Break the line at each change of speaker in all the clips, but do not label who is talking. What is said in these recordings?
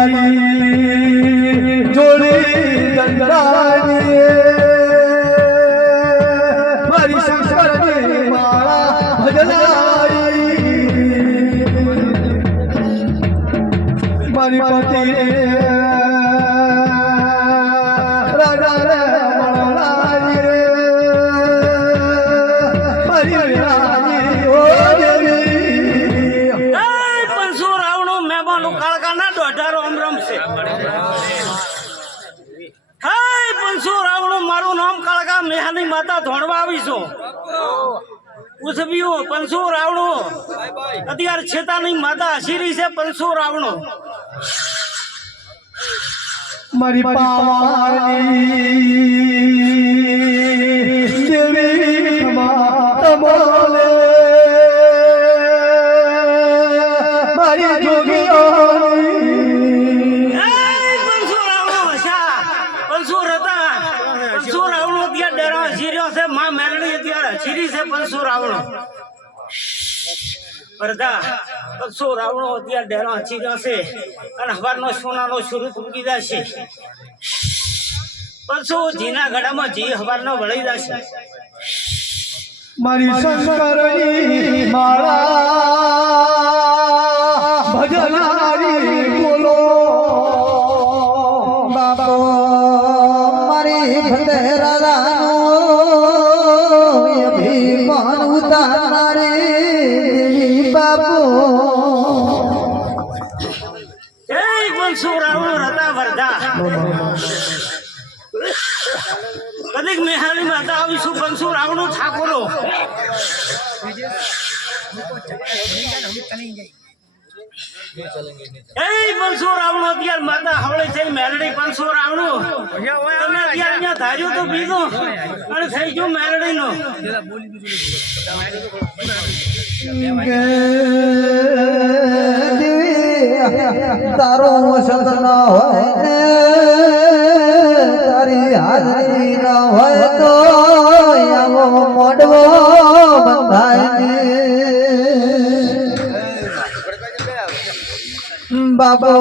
મારી જોડી દંડાની મારી શંકરની માળા ભજનારી મારી પતિ રાજા મારું
નામ કાળકા મેહાની માતા ધોણવા આવીશું. ઉછબ્યું રાવણો. અત્યારે છેતાની માતા હસીરી છે પરશુરાવણું
મારી પાવાની દેવી તમારે મારી
પરદા રાવણો અત્યારે ડેરા હસીર્યો છે અને હવારનો સોનાનો સ્વરૂપ ઉગી જશે. પરશુ જીના ગળામાં જી હવારનો વળી જશે.
મારી શંકરની માળા ભજનારી બોલો.
બાબો મારી ભંડેરાનું અભિમાન ઉતારનારી બાબો
વરદા કદીક મેહાલી માતા આવીશું પરશુરાવણો ઠાકોરો. એ પરશુરાવણો અત્યારે માતા હવળે થઈ મેલડી પરશુરાવણો તમે અત્યારે અહીંયા ધાર્યું તો બીજું અને થઈ ગયું મેલડી નો
તારો વસંત ન હોય ને તારી હાજરી ના હોય તો મોડવો બાબો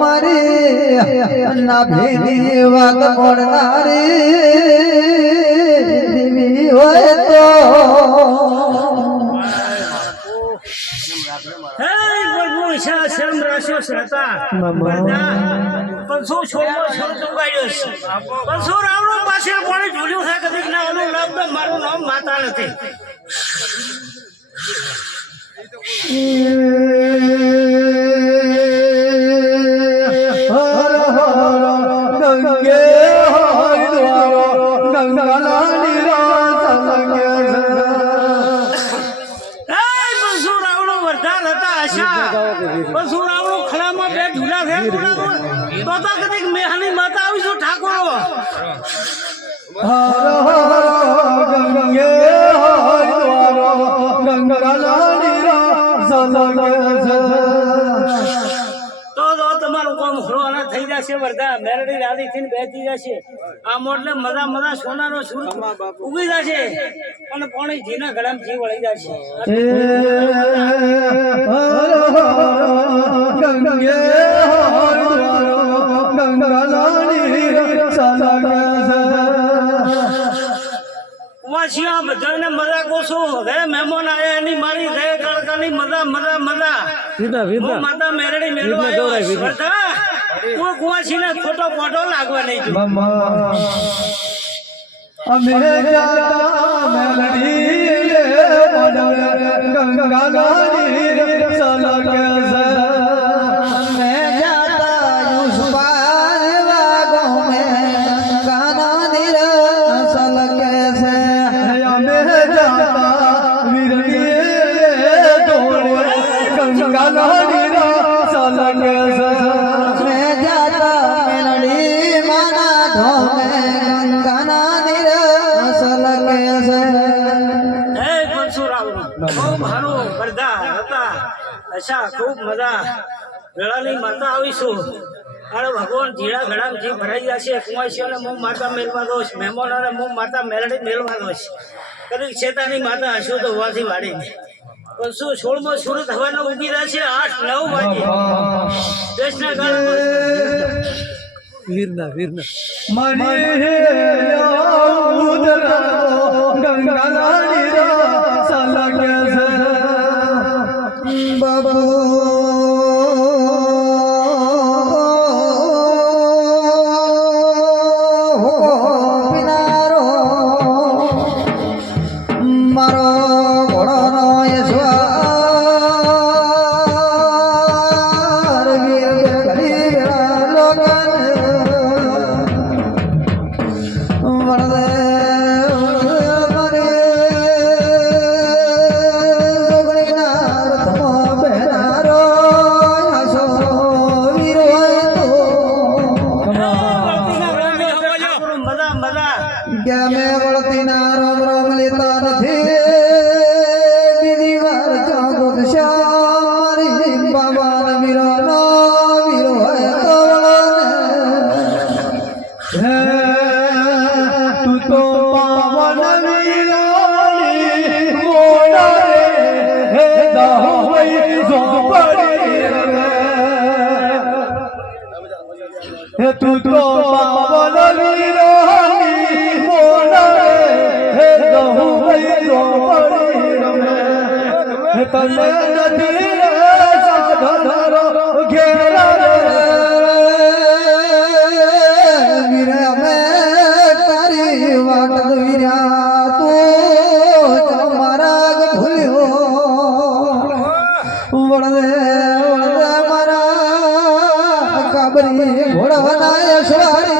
મારી નાભીની વાત મોડનારી દેવી હોય તો
મારું નામ માતા શરમ મેહાની માતા આવીશું ઠાકોરો.
હર ગંગે
કામ ખોલવાના થઈ જશે વરદા મેરડી રાધી થઈને બેસી જશે. આ મોટલે મજા મજા સોનાનો સુર ઉગી જશે. અને પાણી જીના ગળામાં જી વળી જશે.
હે હર હર ગંગે હરિદ્વારો ગંગાના નિરાશ લંગે
વાસિયા બધાને મજા કોશો રે મહેમાન આયા એની મારી રે કળકાની મજા મજા મજા. માતા મેરડી મેળો હું કુવાસીને ખોટો પોટો લાગવા નહીં
અમે જાતા મેલડી સલગે ઢોમે ગંગાના નીર
અસલ કેસે એ મનસુરાવ હતા. અચ્છા ખૂબ મજા. વેળાની માતા આવીશું. અને ભગવાન ધીડા ઘડા જે ભરાઈ જશે કુમાસીઓને હું માતા મેળવા દોશ મહેમાનોને હું માતા મેળડી મેળવા દોશ કદી ચેતાની માતા હશું તો હોવાથી વાળીને પણ શું સોળમાં સુરત હવાનો ઊભી છે? આઠ નવ વાગે દેશના
કાળમાં Virna, Virna. Mani, Mani, તમે નથી
સાધનરો ઘેર
વીર અમે તારી વાત વીર્યા તું તમારા ભૂલ્યો વળદે વળદે મારા ઘોડા બનાય સ્વારી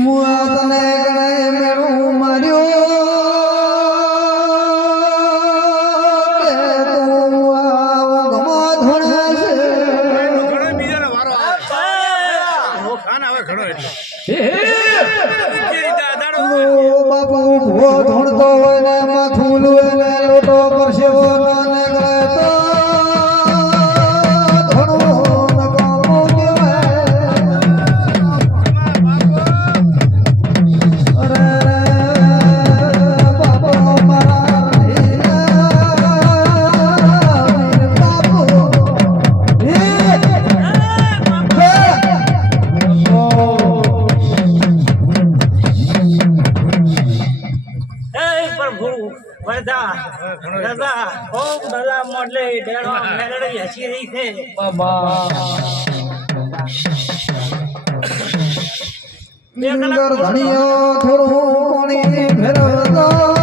મુઆતને ગણે મેળું માર્યું
રજા. રજા. ખૂબ ભલા મોડલે ડેડો મેલડી હસી રહી છે.
બાબા ધણીઓ થોડું પાણી ફેરવતા